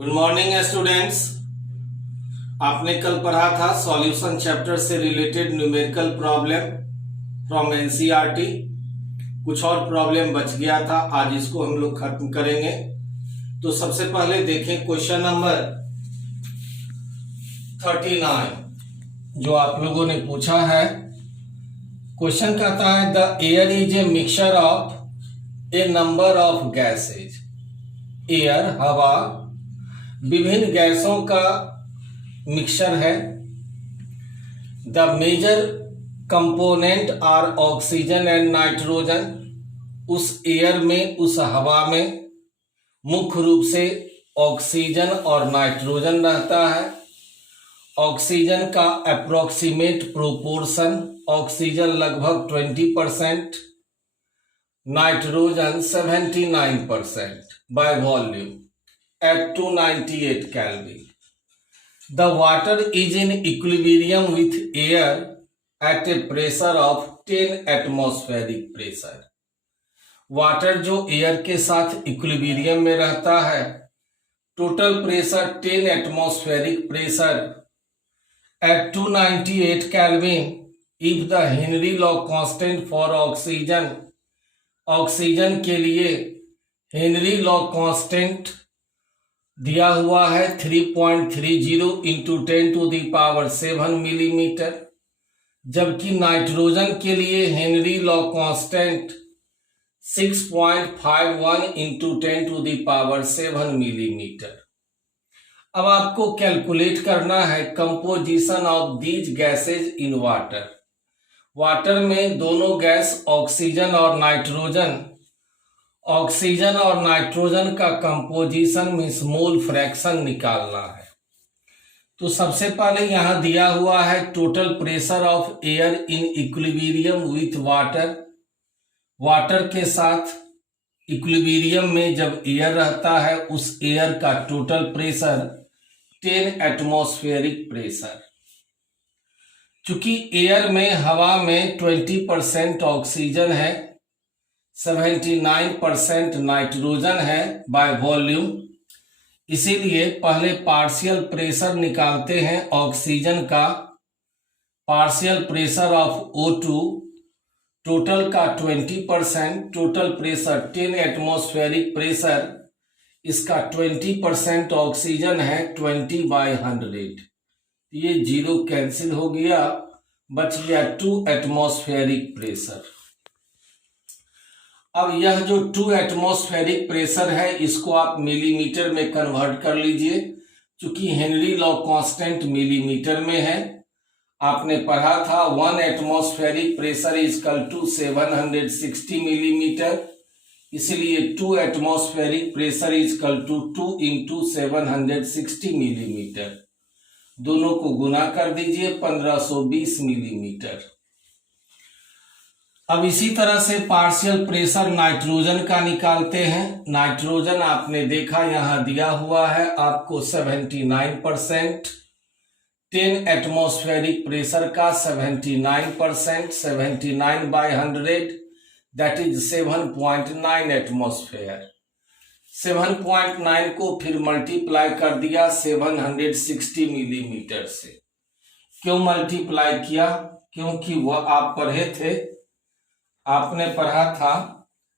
Good morning students. आपने कल पढ़ा था सॉल्यूशन चैप्टर से related numerical problem from NCERT. कुछ और प्रॉब्लम बच गया था, आज इसको हम लोग खत्म करेंगे। तो सबसे पहले देखें क्वेश्चन नंबर 39 जो आप लोगों ने पूछा है। क्वेश्चन कहता है the air is a mixture of a number of gases. Air हवा विभिन्न गैसों का मिक्सचर है। The major component are oxygen and nitrogen. उस एयर में, उस हवा में मुख्य रूप से ऑक्सीजन और नाइट्रोजन रहता है। ऑक्सीजन का अप्रोक्सीमेट प्रोपोर्शन, ऑक्सीजन लगभग 20%, nitrogen 79% by volume at 298 Kelvin. The water is in equilibrium with air at a pressure of 10 atmospheric pressure. Water जो एयर के साथ इक्विलिब्रियम में रहता है, total pressure 10 atmospheric pressure at 298 Kelvin. If the Henry law constant for oxygen, oxygen के लिए Henry law constant दिया हुआ है 3.30 इंटू 10⁻7 मिलीमीटर, जबकि नाइट्रोजन के लिए Henry law constant 6.51 into 10⁻7 millimetre. अब आपको कैलकुलेट करना है composition of these gases in water. Water में दोनों गैस ऑक्सीजन और नाइट्रोजन, ऑक्सीजन और नाइट्रोजन का कंपोजिशन मींस मोल फ्रैक्शन निकालना है। तो सबसे पहले यहां दिया हुआ है total pressure of air in equilibrium with water. Water के साथ इक्विलिब्रियम में जब एयर रहता है, उस एयर का टोटल प्रेशर 10 एटमॉस्फेरिक प्रेशर। चूंकि एयर में, हवा में 20% ऑक्सीजन है, 79% नाइट्रोजन है बाय वॉल्यूम, इसीलिए पहले पार्शियल प्रेशर निकालते हैं ऑक्सीजन का। Partial pressure of O2, total का 20%, टोटल प्रेशर 10 एटमॉस्फेरिक प्रेशर, इसका 20% ऑक्सीजन है 20/100। ये 0 कैंसिल हो गया, बच गया 2 एटमॉस्फेरिक प्रेशर। अब यह जो 2 एटमॉस्फेरिक प्रेशर है, इसको आप मिलीमीटर में कन्वर्ट कर लीजिए। चूंकि हेनरी लॉ कांस्टेंट मिलीमीटर में है, आपने पढ़ा था 1 atmospheric pressure equal to 760 millimetre, इसलिए 2 atmospheric pressure equal to 2 into 760 millimetre. दोनों को गुना कर दीजिए, 1520 मिलीमीटर। अब इसी तरह से पार्शियल प्रेशर नाइट्रोजन का निकालते हैं। नाइट्रोजन आपने देखा यहां दिया हुआ है आपको 79%, 10 एटमॉस्फेरिक प्रेशर का 79%, 79/100 दैट इज 7.9 एटमॉस्फेयर। 7.9 को फिर मल्टीप्लाई कर दिया 760 मिलीमीटर से। क्यों मल्टीप्लाई किया? क्योंकि वह आप पढ़े थे, आपने पढ़ा था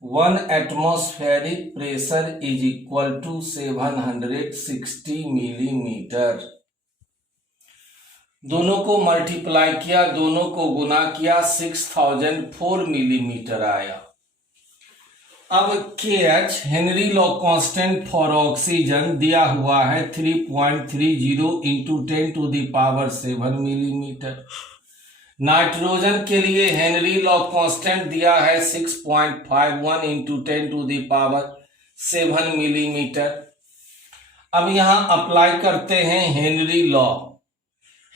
1 atmospheric pressure is equal to 760 millimetre. दोनों को मल्टीप्लाई किया, दोनों को गुना किया, 6004 मिलीमीटर आया। अब KH Henry law constant for oxygen दिया हुआ है 3.30 इंटू 10⁻7 मिलीमीटर। नाइट्रोजन के लिए हेनरी लॉ कांस्टेंट दिया है 6.51 इंटू 10⁻7 मिलीमीटर। अब यहां अप्लाई करते हैं हेनरी लॉ।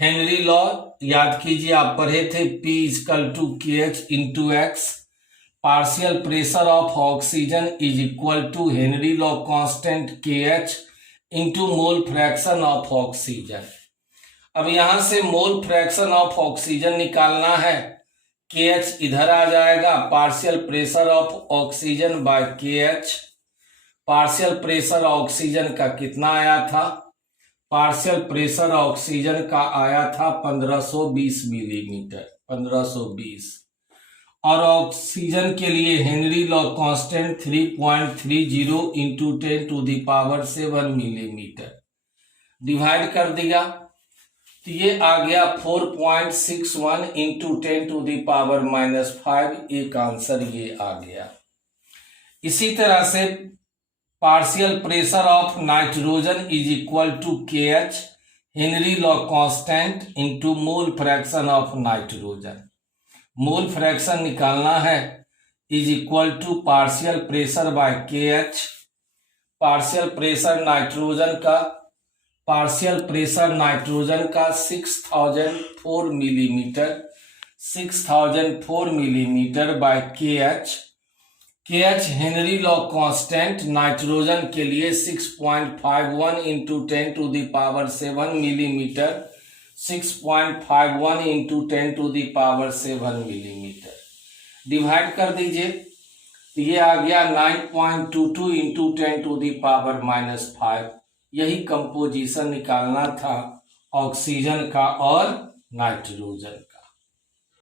हेनरी लॉ याद कीजिए, आप पढ़े थे P = KH into X। Partial pressure of oxygen is equal to Henry law constant KH into mole fraction of oxygen. अब यहां से मोल फ्रैक्शन ऑफ ऑक्सीजन निकालना है, KH इधर आ जाएगा, partial pressure of oxygen by KH partial pressure oxygen का कितना आया था? पार्शियल प्रेशर ऑक्सीजन का आया था 1520 मिलीमीटर, 1520। और ऑक्सीजन के लिए Henry law constant 3.30 into 10⁷ millimetre. Divide कर दिया तो ये आ गया 4.61 इंटू 10⁻⁻5। एक आंसर ये आ गया। इसी तरह से partial pressure of nitrogen is equal to KH, Henry law constant into mole fraction of nitrogen. Mole fraction निकालना है, is equal to partial pressure by KH। Partial pressure nitrogen का 6004 millimetre, 6004 millimetre by KH। KH Henry law constant nitrogen के लिए 6.51 into 10⁻7 millimetre, 6.51 into 10⁻7 millimetre. Divide कर दीजिए तो ये आ गया 9.22 इंटू 10⁻⁻5। यही कंपोजिशन निकालना था ऑक्सीजन का और नाइट्रोजन का।